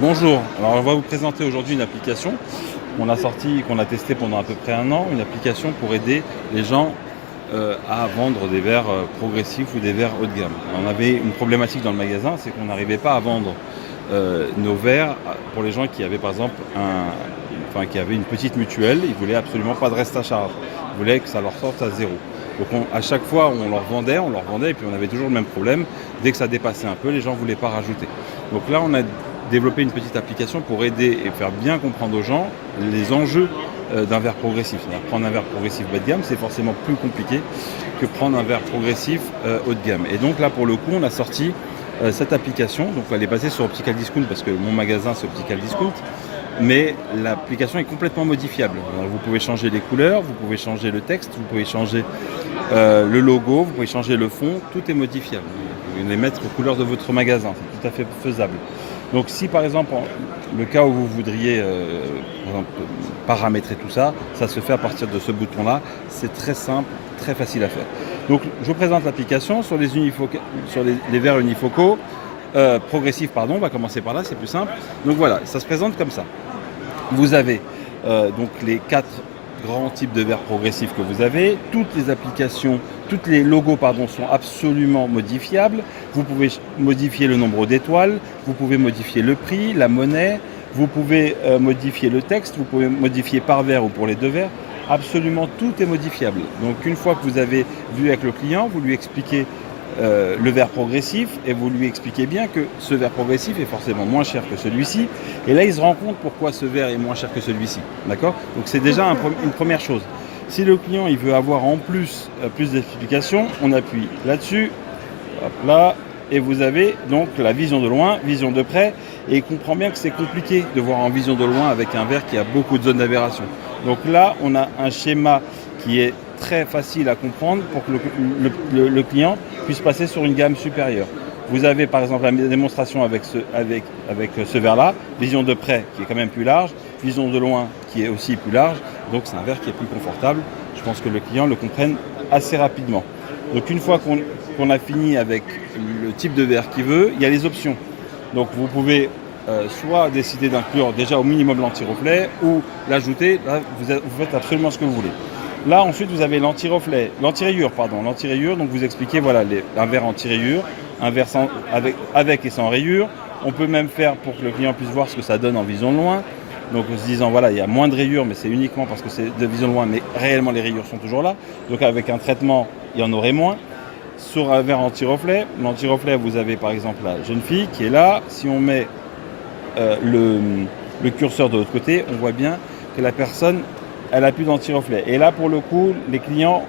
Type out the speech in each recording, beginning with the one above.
Bonjour, alors on va vous présenter aujourd'hui une application qu'on a sortie, qu'on a testée pendant à peu près un an, une application pour aider les gens à vendre des verres progressifs ou des verres haut de gamme. On avait une problématique dans le magasin, c'est qu'on n'arrivait pas à vendre nos verres pour les gens qui avaient par exemple qui avaient une petite mutuelle, ils voulaient absolument pas de reste à charge, ils voulaient que ça leur sorte à zéro. Donc à chaque fois on leur vendait et puis on avait toujours le même problème, dès que ça dépassait un peu, les gens ne voulaient pas rajouter. Donc là on a développer une petite application pour aider et faire bien comprendre aux gens les enjeux d'un verre progressif. Prendre un verre progressif bas de gamme, c'est forcément plus compliqué que prendre un verre progressif haut de gamme. Et donc là, pour le coup, on a sorti cette application. Donc elle est basée sur Optical Discount parce que mon magasin, c'est Optical Discount. Mais l'application est complètement modifiable. Alors, vous pouvez changer les couleurs, vous pouvez changer le texte, vous pouvez changer le logo, vous pouvez changer le fond, tout est modifiable. Vous pouvez les mettre aux couleurs de votre magasin, c'est tout à fait faisable. Donc si par exemple, le cas où vous voudriez par exemple, paramétrer tout ça, ça se fait à partir de ce bouton-là. C'est très simple, très facile à faire. Donc je vous présente l'application sur les verres unifocaux, progressifs pardon, on va commencer par là, c'est plus simple. Donc voilà, ça se présente comme ça. Vous avez donc les 4 grands types de verres progressifs que vous avez. Toutes les applications, tous les logos sont absolument modifiables. Vous pouvez modifier le nombre d'étoiles, vous pouvez modifier le prix, la monnaie, vous pouvez modifier le texte, vous pouvez modifier par verre ou pour les 2 verres. Absolument tout est modifiable. Donc une fois que vous avez vu avec le client, vous lui expliquez le verre progressif et vous lui expliquez bien que ce verre progressif est forcément moins cher que celui-ci, et là il se rend compte pourquoi ce verre est moins cher que celui-ci, d'accord? Donc c'est déjà une première chose. Si le client il veut avoir en plus d'explications, on appuie là-dessus, hop là, et vous avez donc la vision de loin, vision de près, et il comprend bien que c'est compliqué de voir en vision de loin avec un verre qui a beaucoup de zones d'aberration. Donc là on a un schéma qui est très facile à comprendre pour que le client puisse passer sur une gamme supérieure. Vous avez par exemple la démonstration avec ce verre-là, vision de près qui est quand même plus large, vision de loin qui est aussi plus large, donc c'est un verre qui est plus confortable. Je pense que le client le comprenne assez rapidement. Donc une fois qu'on a fini avec le type de verre qu'il veut, il y a les options. Donc vous pouvez soit décider d'inclure déjà au minimum l'anti-reflet ou l'ajouter, là vous faites absolument ce que vous voulez. Là, ensuite, vous avez l'anti-rayure, donc vous expliquez, voilà, un verre anti-rayure, un verre avec et sans rayure. On peut même faire pour que le client puisse voir ce que ça donne en vision de loin. Donc, en se disant, voilà, il y a moins de rayures, mais c'est uniquement parce que c'est de vision de loin, mais réellement, les rayures sont toujours là. Donc, avec un traitement, il y en aurait moins. Sur un verre anti-reflet, vous avez par exemple la jeune fille qui est là. Si on met le curseur de l'autre côté, on voit bien que la personne elle n'a plus d'anti-reflet. Et là, pour le coup, les clients,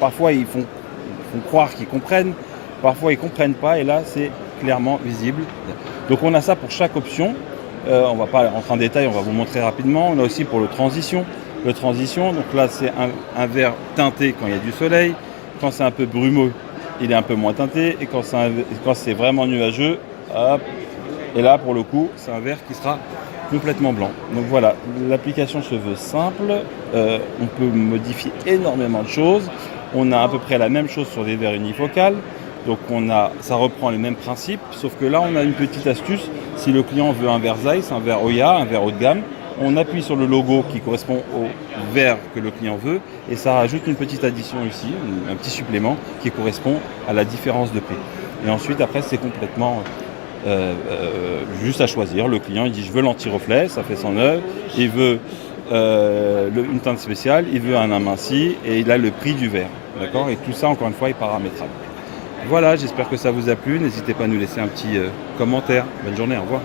parfois, ils font croire qu'ils comprennent, parfois, ils ne comprennent pas, et là, c'est clairement visible. Donc, on a ça pour chaque option. On ne va pas rentrer en détail, on va vous montrer rapidement. On a aussi pour le transition. Donc là, c'est un verre teinté quand il y a du soleil. Quand c'est un peu brumeux, il est un peu moins teinté. Et quand c'est vraiment nuageux, hop. Et là, pour le coup, c'est un verre qui sera complètement blanc. Donc voilà, l'application se veut simple, on peut modifier énormément de choses. On a à peu près la même chose sur des verres unifocales. Donc ça reprend les mêmes principes, sauf que là on a une petite astuce. Si le client veut un verre Zeiss, un verre Oya, un verre haut de gamme, on appuie sur le logo qui correspond au verre que le client veut et ça rajoute une petite addition ici, un petit supplément qui correspond à la différence de prix. Et ensuite après c'est complètement juste à choisir. Le client il dit je veux l'anti-reflet, ça fait 109, il veut une teinte spéciale, il veut un aminci et il a le prix du verre, d'accord? Et tout ça encore une fois est paramétrable. Voilà, j'espère que ça vous a plu, n'hésitez pas à nous laisser un petit commentaire. Bonne journée, au revoir.